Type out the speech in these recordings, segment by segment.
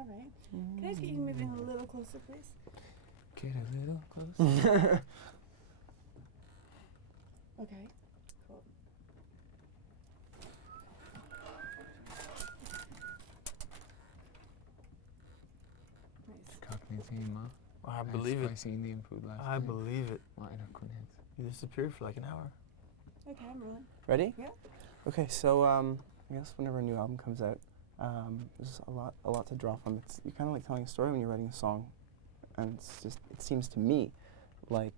All right. Can I just get you moving a little closer, please? Get a little closer. Okay. Cool. Nice. Cockney theme, huh? I believe it. Spicy Indian food last I night. believe it. You disappeared for like an hour. Okay, I'm rolling. Ready? Yeah. Okay, so I guess whenever a new album comes out, there's a lot to draw from. You're kind of like telling a story when you're writing a song, and it seems to me like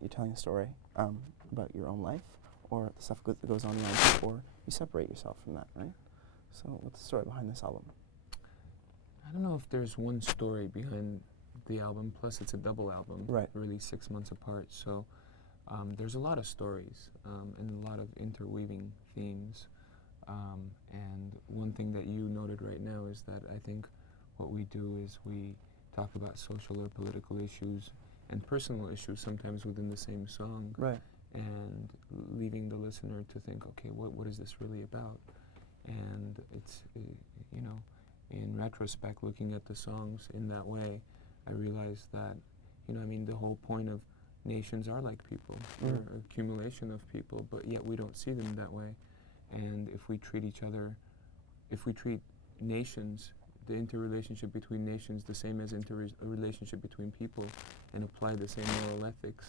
you're telling a story about your own life or the stuff that goes on in life, or you separate yourself from that, right? So what's the story behind this album? I don't know if there's one story behind the album, plus it's a double album, right? Released 6 months apart, so there's a lot of stories and a lot of interweaving themes. And one thing that you noted right now is that I think what we do is we talk about social or political issues and personal issues sometimes within the same song, right? And leaving the listener to think, okay, what is this really about? And it's, you know, in retrospect, looking at the songs in that way, I realized that, you know, I mean, the whole point of nations are like people, they're accumulation of people, but yet we don't see them that way. And if we treat each other, if we treat nations, the interrelationship between nations the same as interrelationship between people, and apply the same moral ethics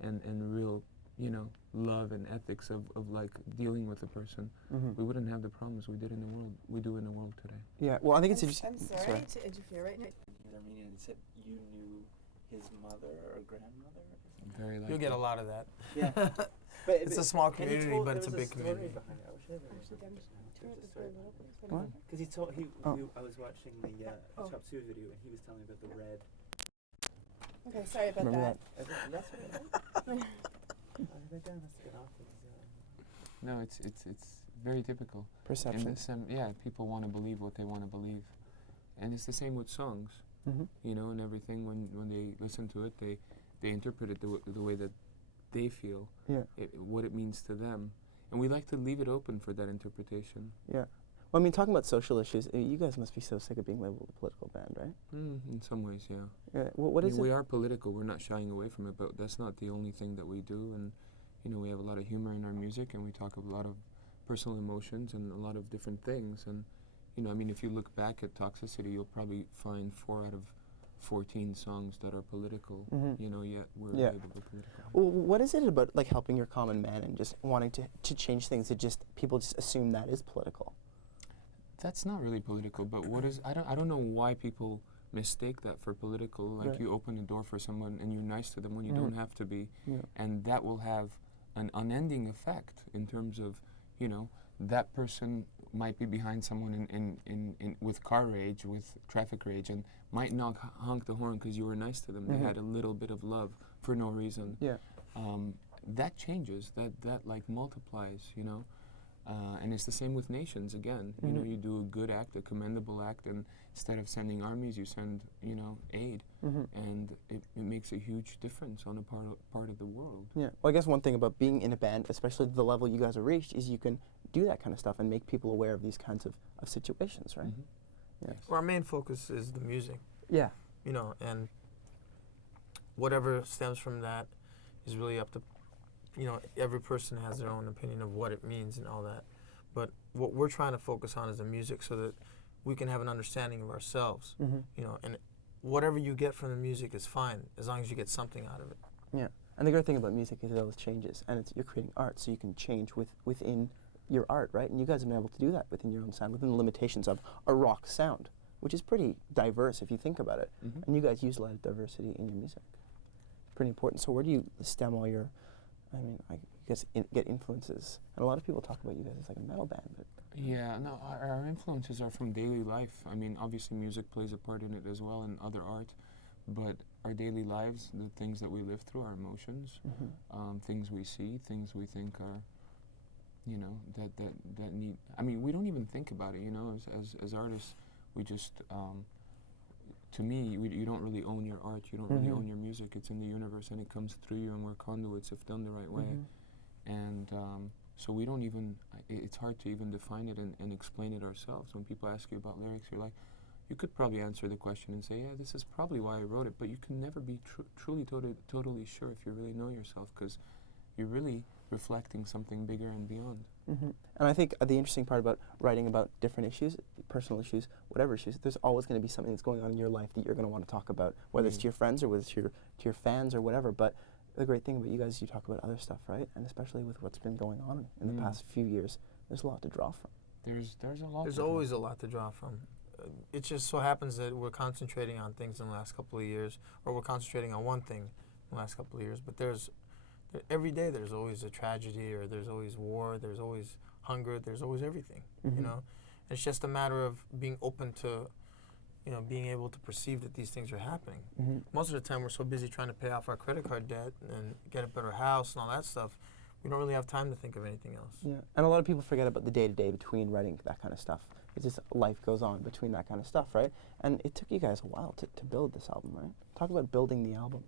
and real, you know, love and ethics of like dealing with a person, we wouldn't have the problems we do in the world today. Yeah, well, I think it's interesting. I'm sorry to interfere right now. Armenian said you knew his mother or grandmother. Very likely. You'll get a lot of that. Yeah, it's a small community, but it's a big community. Because he told I was watching the Chop Suey video and he was telling me about the red. Okay, sorry about Remember that. That's right. No, it's very typical. Perception. Yeah, people want to believe what they want to believe, and it's the same with songs. You know, and everything. When they listen to it, they interpret it the way that they feel. Yeah. What it means to them, and we like to leave it open for that interpretation. Yeah. Well, I mean, talking about social issues, you guys must be so sick of being labeled a political band, right? In some ways, yeah. Yeah. Well, what is it? We are political. We're not shying away from it, but that's not the only thing that we do. And you know, we have a lot of humor in our music, and we talk a lot of personal emotions and a lot of different things. And you know, I mean, if you look back at Toxicity, you'll probably find 4 out of 14 songs that are political. You know, yet we're able to be political. Well, what is it about like helping your common man and just wanting to change things that just people just assume that is political? That's not really political, but what is, I don't know why people mistake that for political, like you open the door for someone and you're nice to them when you don't have to be, and that will have an unending effect in terms of, you know, that person might be behind someone in with car rage, with traffic rage, and might not honk the horn because you were nice to them. They had a little bit of love for no reason. Yeah. That changes, that like multiplies, you know. And it's the same with nations, again. You know, you do a good act, a commendable act, and instead of sending armies, you send, you know, aid. And it makes a huge difference on a part of the world. Yeah. Well, I guess one thing about being in a band, especially the level you guys have reached, is you can do that kind of stuff and make people aware of these kinds of situations, right? Yes. Well, our main focus is the music. Yeah. You know, and whatever stems from that is really up to, you know, every person has their own opinion of what it means and all that. But what we're trying to focus on is the music so that we can have an understanding of ourselves, you know, and whatever you get from the music is fine as long as you get something out of it. Yeah. And the great thing about music is it always changes, and you're creating art, so you can change within your art, right? And you guys have been able to do that within your own sound, within the limitations of a rock sound, which is pretty diverse if you think about it. And you guys use a lot of diversity in your music. Pretty important. So where do you stem all your, I mean, I guess get influences? And a lot of people talk about you guys as like a metal band, but yeah, no, our influences are from daily life. I mean, obviously music plays a part in it as well, and other art, but our daily lives, the things that we live through, our emotions, things we see, things we think are, you know, that need, I mean, we don't even think about it, you know, as artists, we just, to me, you don't really own your art, you don't really own your music, it's in the universe and it comes through you, and we're conduits if done the right way. And so we don't even, it's hard to even define it and explain it ourselves. When people ask you about lyrics, you're like, you could probably answer the question and say, yeah, this is probably why I wrote it, but you can never be truly totally sure if you really know yourself, because you're really reflecting something bigger and beyond. And I think the interesting part about writing about different issues, personal issues, whatever issues, there's always going to be something that's going on in your life that you're going to want to talk about, whether it's to your friends or whether it's to your fans or whatever. But the great thing about you guys is you talk about other stuff, right? And especially with what's been going on in the past few years, there's a lot to draw from. There's a lot. There's always a lot to draw from. It just so happens that we're concentrating on things in the last couple of years, or we're concentrating on one thing in the last couple of years. But every day there's always a tragedy, or there's always war, there's always hunger, there's always everything. You know, it's just a matter of being open to, being able to perceive that these things are happening. Most of the time we're so busy trying to pay off our credit card debt and get a better house and all that stuff, we don't really have time to think of anything else. Yeah, and a lot of people forget about the day-to-day between writing that kind of stuff. It's just life goes on between that kind of stuff, right? And it took you guys a while to build this album, right? Talk about building the album.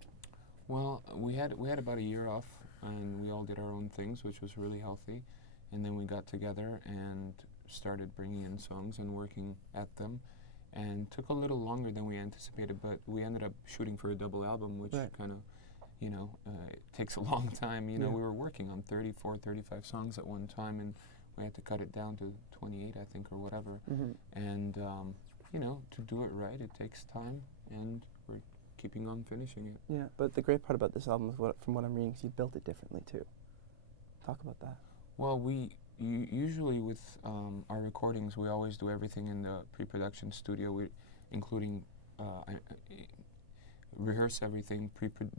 Well, we had about a year off, and we all did our own things, which was really healthy. And then we got together and started bringing in songs and working at them. And took a little longer than we anticipated, but we ended up shooting for a double album, which kind of, it takes a long time. We were working on 34, 35 songs at one time, and we had to cut it down to 28, I think, or whatever. And, to do it right, it takes time, and we're keeping on finishing it. Yeah, but the great part about this album is, from what I'm reading, is you built it differently, too. Talk about that. Well, usually with our recordings, we always do everything in the pre-production studio, including rehearse everything,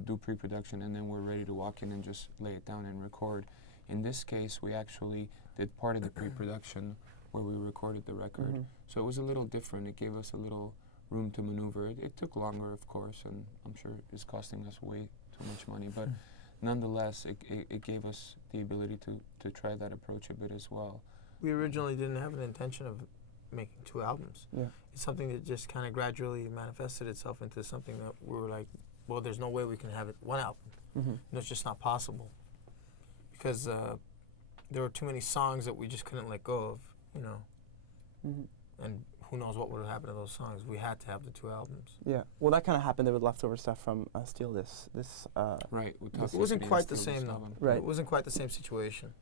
do pre-production, and then we're ready to walk in and just lay it down and record. In this case, we actually did part of the pre-production where we recorded the record. So it was a little different. It gave us a little room to maneuver. It took longer, of course, and I'm sure it's costing us way too much money, but nonetheless, it gave us the ability to try that approach a bit as well. We originally didn't have an intention of making 2 albums. Yeah. It's something that just kind of gradually manifested itself into something that we were like, well, there's no way we can have it 1 album. It's just not possible. Because there were too many songs that we just couldn't let go of, And who knows what would have happened to those songs. We had to have the 2 albums. Yeah. Well, that kind of happened. There was leftover stuff from Steal This. Right. It wasn't quite the same, though. Right. It wasn't quite the same situation.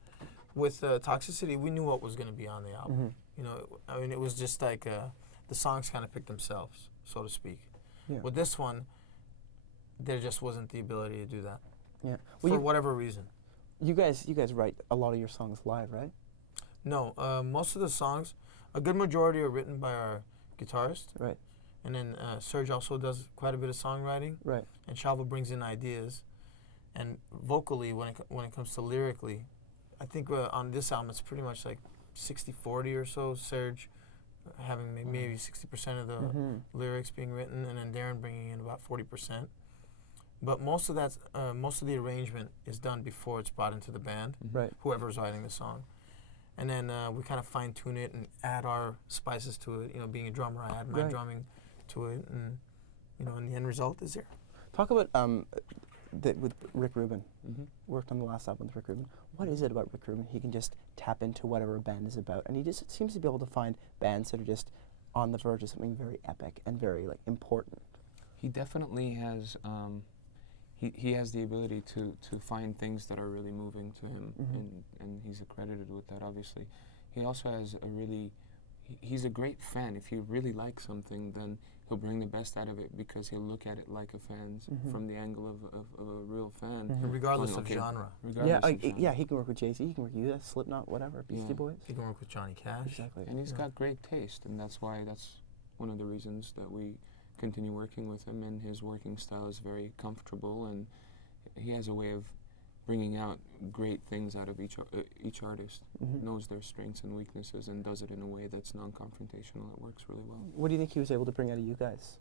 With Toxicity, we knew what was going to be on the album. It was just like the songs kind of picked themselves, so to speak. Yeah. With this one, there just wasn't the ability to do that. Yeah. Well, for whatever reason. You guys write a lot of your songs live, right? No, most of the songs, a good majority are written by our guitarist. Right. And then Serj also does quite a bit of songwriting. Right. And Shava brings in ideas. And vocally, when it comes to lyrically, I think on this album it's pretty much like 60-40 or so. Serj having maybe 60% of the lyrics being written, and then Darren bringing in about 40%. But most of the arrangement is done before it's brought into the band. Right. Whoever's writing the song. And then we kind of fine tune it and add our spices to it. Being a drummer, I add my drumming to it, and and the end result is there. Talk about with Rick Rubin. Worked on the last album with Rick Rubin. What is it about Rick Rubin? He can just tap into whatever a band is about, and he just seems to be able to find bands that are just on the verge of something very epic and very important. He definitely has. He has the ability to find things that are really moving to him, and he's accredited with that, obviously. He also has he's a great fan. If you really like something, then he'll bring the best out of it because he'll look at it like a fan's, from the angle of a real fan. Regardless of genre. Yeah, he can work with Jay-Z, he can work with you, Slipknot, whatever, Beastie Boys. He can work with Johnny Cash. Exactly. And he's got great taste, and that's one of the reasons that we continue working with him, and his working style is very comfortable, and he has a way of bringing out great things out of each artist, knows their strengths and weaknesses, and does it in a way that's non-confrontational. It works really well. What do you think he was able to bring out of you guys?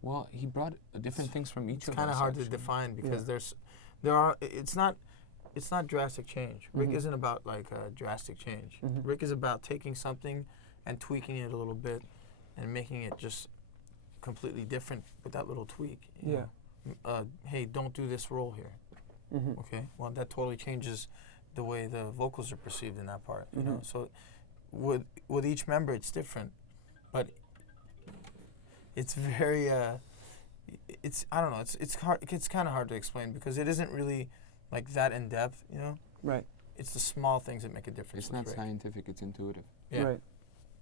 Well, he brought different things from each of us. It's kind of hard to define because it's not drastic change. Rick isn't about like a drastic change. Rick is about taking something and tweaking it a little bit and making it just completely different with that little tweak. You know? Hey, don't do this roll here. Okay, well that totally changes the way the vocals are perceived in that part. You know, so with each member it's different, but it's very it's I don't know, it's hard, it's kind of hard to explain because it isn't really like that in depth, you know. Right. It's the small things that make a difference. It's with not Rick. scientific, it's intuitive. Yeah. Right.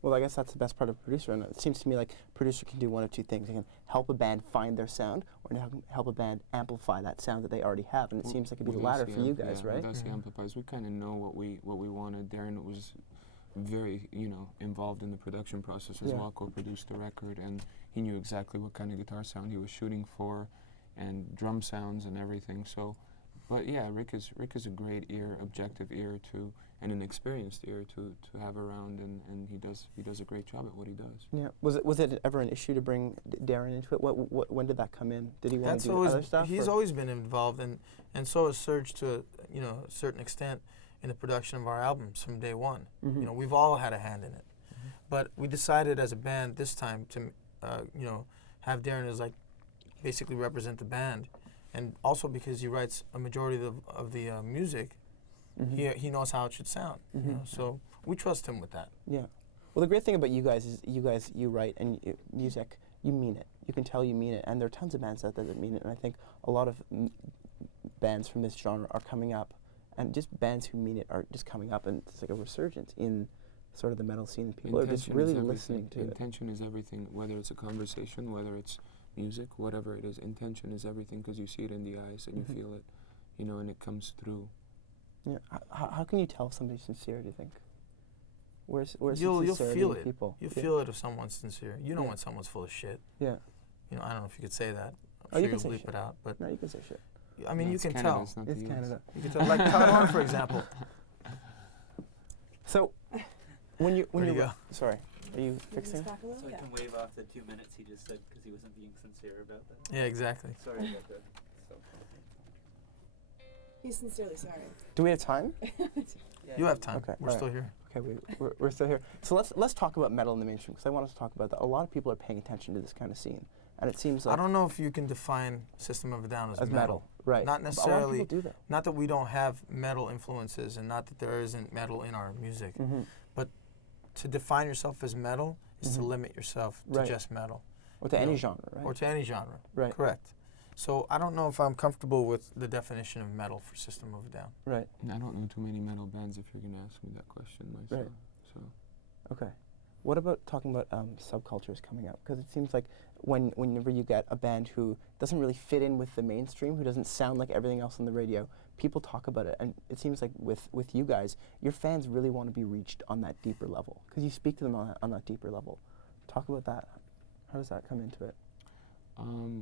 Well, I guess that's the best part of a producer, and it seems to me like a producer can do one of two things. They can help a band find their sound, or they can help a band amplify that sound that they already have, and it seems like it'd be the With latter us, for you guys, yeah, right? With us, the amplifiers, we kind of know what we wanted. Darren was very, involved in the production process as well, co-produced the record, and he knew exactly what kind of guitar sound he was shooting for, and drum sounds and everything. So, but yeah, Rick is a great ear, objective ear to, and an experienced ear to have around, and he does a great job at what he does. Yeah. Was it ever an issue to bring Darren into it? When did that come in? Did he want to do other stuff? He's always been involved, and so has Serj to a certain extent in the production of our albums from day one. Mm-hmm. We've all had a hand in it, but we decided as a band this time to have Darren as like basically represent the band, and also because he writes a majority of the music. Mm-hmm. He knows how it should sound, so we trust him with that. Yeah. Well, the great thing about you guys is you write and music, you mean it. You can tell you mean it, and there are tons of bands out there that mean it, and I think a lot of bands from this genre are coming up, and just bands who mean it are just coming up, and it's like a resurgence in sort of the metal scene. People are just really listening to it. Intention is everything, whether it's a conversation, whether it's music, whatever it is. Intention is everything because you see it in the eyes and you feel it, and it comes through. Yeah. How can you tell if somebody's sincere, do you think? Where's You'll sincerity feel in it. people? You feel it if someone's sincere. You know when someone's full of shit. Yeah. I don't know if you could say that. Oh, I'm you sure can you'll say bleep it out, but No, you can say shit. I mean, No, you it's can Canada, tell. it's not It's the US. Canada. You can tell. Like Taiwan, for example. So, when you Where'd he go? sorry, are you Can you fixing? back a little? So I Yeah. can wave off the 2 minutes he just said because he wasn't being sincere about that. Yeah, exactly. Sorry about that. So. He's sincerely sorry. Do we have time? You have time. Okay, We're all still here. Okay, we're still here. So let's talk about metal in the mainstream because I want us to talk about that. A lot of people are paying attention to this kind of scene, and it seems like I don't know if you can define System of a Down as metal, right? Not But a lot necessarily. of people do that. Not that we don't have metal influences, and not that there isn't metal in our music. Mm-hmm. But to define yourself as metal is to limit yourself to Right. just metal, Or to You any know, genre, right? or to any genre. Right. Correct. So I don't know if I'm comfortable with the definition of metal for System of a Down. Right. And I don't know too many metal bands if you're going to ask me that question myself. Right. So Okay. What about talking about subcultures coming up? Because it seems like whenever you get a band who doesn't really fit in with the mainstream, who doesn't sound like everything else on the radio, people talk about it. And it seems like with you guys, your fans really want to be reached on that deeper level because you speak to them on that deeper level. Talk about that. How does that come into it?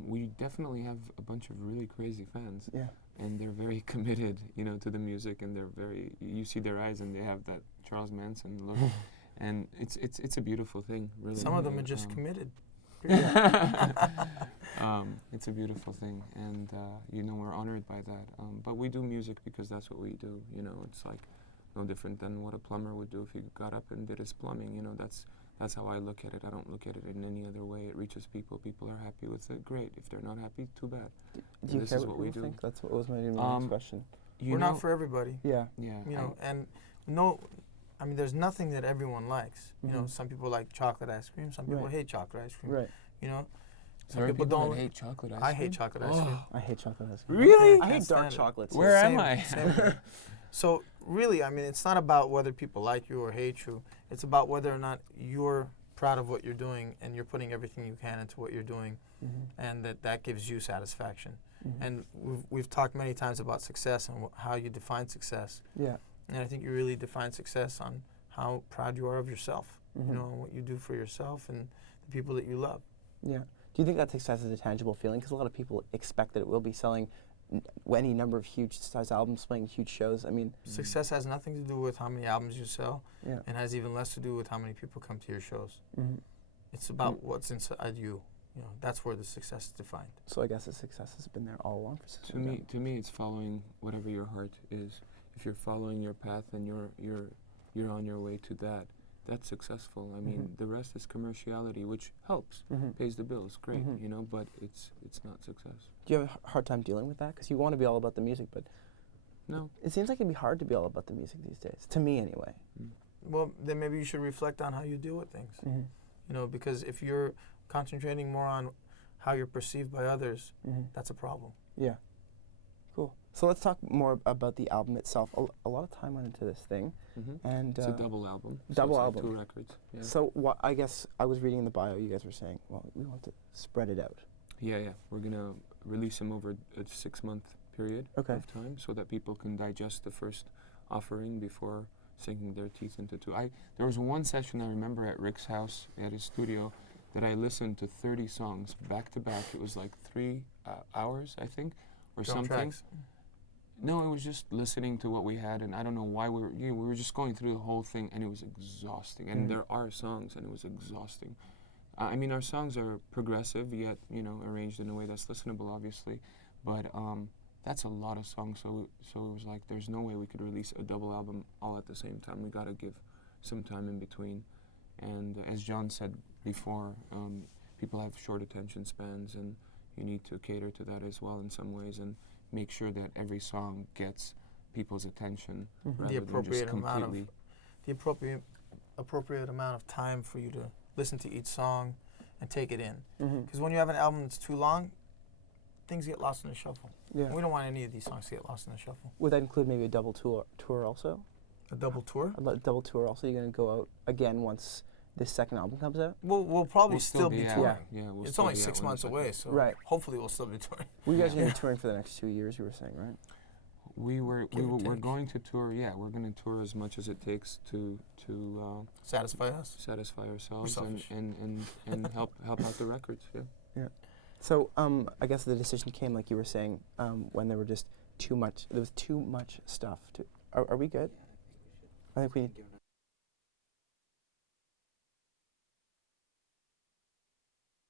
we definitely have a bunch of really crazy fans. Yeah. And they're very committed, to the music, and they're very. You see their eyes, and they have that Charles Manson look, and it's a beautiful thing, really. Some of them are just committed. It's a beautiful thing, and we're honored by that. But we do music because that's what we do. It's like no different than what a plumber would do if he got up and did his plumbing. That's how I look at it. I don't look at it in any other way. It reaches people. People are happy with it. Great. If they're not happy, too bad. Do you This care is what what we people do. think? That's what was my next question. We're not for everybody. Yeah. Yeah. And there's nothing that everyone likes. Some people like chocolate ice cream. Some people Right. hate chocolate ice cream. Right. Some There are people that don't. hate chocolate ice I cream. hate chocolate ice cream. I hate chocolate ice cream. Really? I Can't hate dark stand it. chocolates. Where am Same- I? same here. So really, it's not about whether people like you or hate you. It's about whether or not you're proud of what you're doing and you're putting everything you can into what you're doing, and that gives you satisfaction. And we've talked many times about success and how you define success. Yeah. And I think you really define success on how proud you are of yourself, and what you do for yourself and the people that you love. Yeah. Do you think that success is a tangible feeling? Because a lot of people expect that it will be selling any number of huge size albums, playing huge shows. Success has nothing to do with how many albums you sell, Yeah. and has even less to do with how many people come to your shows. Mm-hmm. It's about what's inside you. That's where the success is defined. So I guess the success has been there all along for System of a Down. To me, it's following whatever your heart is. If you're following your path and you're on your way to that, that's successful. The rest is commerciality, which helps, pays the bills, great, but it's not success. Do you have a hard time dealing with that? Because you want to be all about the music, but No. it seems like it'd be hard to be all about the music these days. To me, anyway. Well, then maybe you should reflect on how you deal with things. You know, because if you're concentrating more on how you're perceived by others, that's a problem. Yeah. Cool. So let's talk more about the album itself. A lot of time went into this thing, and It's a double album. double so it's album. Like 2 records. Yeah. So I guess I was reading in the bio. You guys were saying, well, we want to spread it out. Yeah. We're gonna release them over a 6-month period Okay. of time, so that people can digest the first offering before sinking their teeth into two. There was one session I remember at Rick's house at his studio that I listened to 30 songs back to back. It was like 3 hours, I think, or Drum something. tracks. No, it was just listening to what we had, and I don't know why we were just going through the whole thing, and it was exhausting. And there are songs, and it was exhausting. I mean, our songs are progressive, yet arranged in a way that's listenable, obviously. But that's a lot of songs. So it was like, there's no way we could release a double album all at the same time. We got to give some time in between. And as John said before, people have short attention spans, and you need to cater to that as well in some ways, and make sure that every song gets people's attention rather The than just appropriate amount of completely. the appropriate amount of time for you to listen to each song and take it in. Because when you have an album that's too long, things get lost in the shuffle. Yeah. We don't want any of these songs to get lost in the shuffle. Would that include maybe a double tour also? A double tour? A double tour also? You're going to go out again once this second album comes out? We'll probably We'll still be out. touring. Yeah, we'll It's still only be out 6 when the months second- away, so Right. hopefully we'll still be touring. Well, you guys are going to be touring for the next 2 years, you were saying, right? We're take. going to tour. Yeah, we're going to tour as much as it takes to Satisfy us. satisfy ourselves selfish. and help out the records. Yeah. So I guess the decision came, like you were saying, when there were just there was too much stuff. Are we good? I think we need.